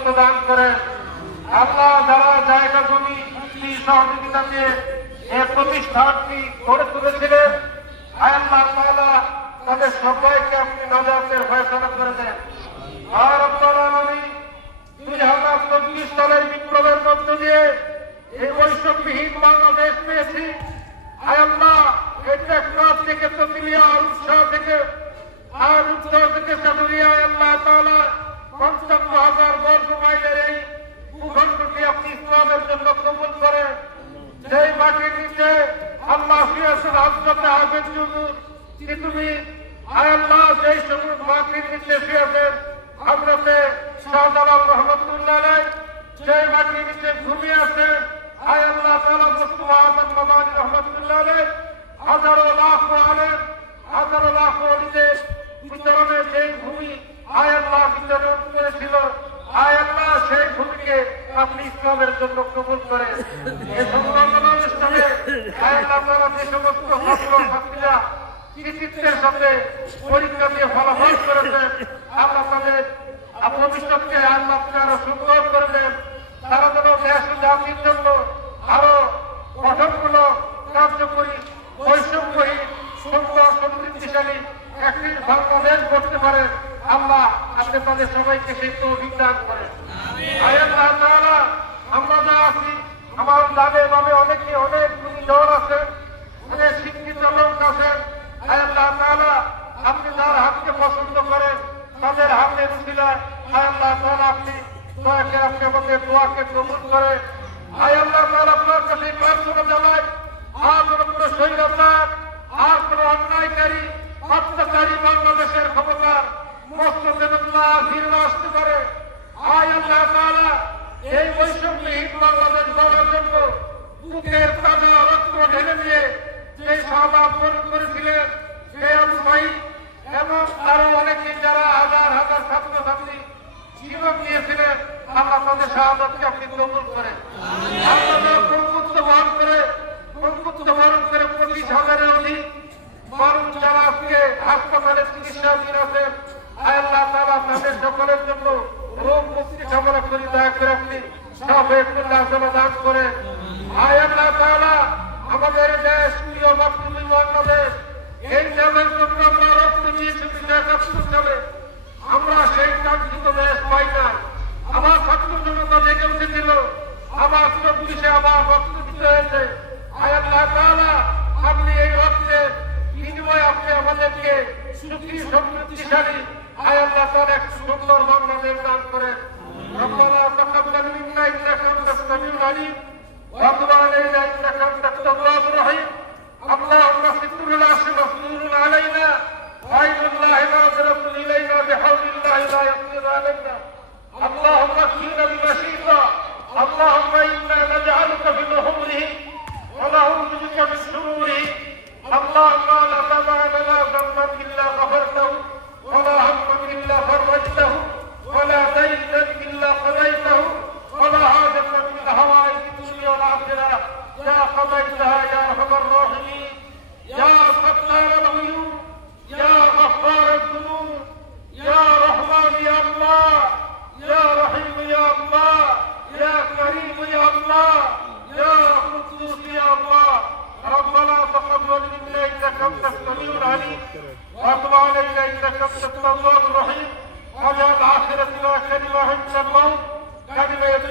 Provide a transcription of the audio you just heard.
আনুগত্য দান করেন। আল্লাহ যারা জায়গা জমি সহযোগিতা দিয়ে এই প্রতিষ্ঠানটি গড়ে তুলেছিলেন, আল্লাহ তাআলা তাদের সবাইকে আপনি নাজাতের ফয়সালা করে দেন। আর রব্বুল আলামিন 2024 সালের বিপ্লবের মধ্য দিয়ে এই বৈষম্যহীন বাংলাদেশ পেয়েছি। আল্লাহ এই টেকনাফ থেকে তেতুলিয়া, উৎসাহ থেকে আর উত্তর থেকে চাটুরিয়া, আল্লাহ তাআলা 55,000 বর্গ মাইলের এই ভূখণ্ডটি আপনি ইসলামের জন্য কবুল করেন। সেই মাটির নিচে আল্লাহ ফিয়াসুল হযরত হাফেজ হুজুর তুমি আল্লাহ যেই সবুজ মাটির নিচে ফিয়াসেন হযরতে শাহজালাল রহমাতুল্লাহ আলাইহি সেই মাটির নিচে ঘুমিয়ে আছেন। আয় আল্লাহ তাআলা মুস্তাফা আযম মাদানী রহমাতুল্লাহ আলাইহি হাজারো লাখো আলেম, হাজারো লাখো ওলিদের বিতরণে যেই ভূমি আয় আল্লাহ বিতরণ করেছিল, আয় আল্লাহ সেই ভূমিকে আপনি ইসলামের জন্য কবুল করেন। এই সংবর্ধনা অনুষ্ঠানে আয় আল্লাহ তাআলা যে সমস্ত ছাত্র ছাত্রীরা কৃতিত্বের সাথে পরীক্ষা দিয়ে ফলাফল করেছেন, আল্লাহ তাদের ভবিষ্যৎকে আল্লাহ আরো সুন্দর করে দেন। তারা যেন দেশ ও জাতির জন্য আরো গঠনমূলক কার্যকরী বৈষম্যহীন সুন্দর সমৃদ্ধিশালী একটি বাংলাদেশ গড়তে পারেন। আল্লাহ আপনি তাদের সবাইকে সেই তৌফিক দান করেন। আল্লাহ তাআলা আমরা যা আছি, আমার ডানে বামে অনেকে অনেক জন আছেন, অনেক শিক্ষিত লোক আছেন। আল্লাহ তাআলা আপনি যার হাতকে পছন্দ করেন তাদের হাতের উসিলায় আল্লাহ তাআলা আপনি দয়াকে আপনি আমাদের দোয়াকে কবুল করেন। আল্লাহ তাআলা আপনার কাছে প্রার্থনা জানাই, আর কোনো স্বৈরাচার, আর কোনো অন্যায়কারী অত্যাচারী বাংলাদেশের ক্ষমতার মস্তকে ফিরে আসতে পারে। আল্লাহ তাআলা এই বৈষম্যহীন বাংলাদেশ গড়ার জন্য বুকের তাজা রক্ত ঢেলে দিয়ে যে শাহাদাত বরণ করেছিলেন সেই আবু সাঈদ এবং আরো অনেকে যারা হাজার হাজার ছাত্রছাত্রী জীবন দিয়েছিলেন, আল্লাহ তাদের শাহাদাতকে আপনি কবুল করেন। আল্লাহ পঙ্গুত্ব বরণ করে 25,000-এর অধিক বরং যারা আজকে হাসপাতালে চিকিৎসাধীন আছেন, আল্লাহ তাআলা তাদের সকলের জন্য রোগ মুক্তি কামনা করি। দয়া করে আপনি শাফিউল্লাহ দান করেন। আল্লাহ তাআলা আমাদের দেশ প্রিয় মাতৃভূমি বাংলাদেশ, এই দেশের জন্য আমরা রক্ত দিয়েছি 1971 সালে। আমরা সেই কাঙ্ক্ষিত দেশ পাই না। আমার ছাত্র জনতা জেগে উঠেছিল, আমার 24-এ আমার রক্ত দিতে হয়েছে। আল্লাহ তাআলা আপনি এই রক্তের বিনিময়ে আপনি আমাদেরকে সুখী সমৃদ্ধিশালী আল্লাহ তাআলা এক সুন্দর বাংলাদেশ দান করেন। রব্বানা তাকাব্বাল মিন্না ইন্নাকা আনতাস সামিউল আলিম ওয়া তুব আলাইনা ইন্নাকা আনতাত তাওয়াবুর রহিম। আল্লাহুম্মা সিত্রুল আরশি মাসতুরুন আলাইনা ওয়া আইনুল্লাহি নাযিরাতুন ইলাইনা বিহাউলিল্লাহি লা ইয়াকদিরু আলাইনা। আল্লাহুম্মা কফিনা বিমা শি'তা। আল্লাহুম্মা ইন্না নাজআলুকা ফি নুহুরিহি ওয়া নাউযু বিকা মিন শুরুরিহি। আল্লাহুম্মা লা তাদা লানা যামবান ইল্লা গফারতাহু ওয়া লা হাম্মান ইল্লা ফাররাজতাহু ওয়া লা দাইনান ইল্লা qadaytahu ওয়া লা হাজাতান মিন হাওয়াইজ দুনিয়া ওয়াল আখিরাহ ইয়া qadaytaha ইয়া আরহামার রাহিমিন ইয়া সাত্তারাল উয়ুব ইয়া গফফারাদ দুনুব ইয়া রহমান ইয়া আল্লাহ ইয়া রহিম ইয়া আল্লাহ ইয়া কারীম ইয়া আল্লাহ ইয়া কুদ্দুস ইয়া আল্লাহ। ربنا تقبل منا انك انت السميع العليم وتب علينا انك انت التواب الرحيم. واجعل اخرتنا كلمه عند الموت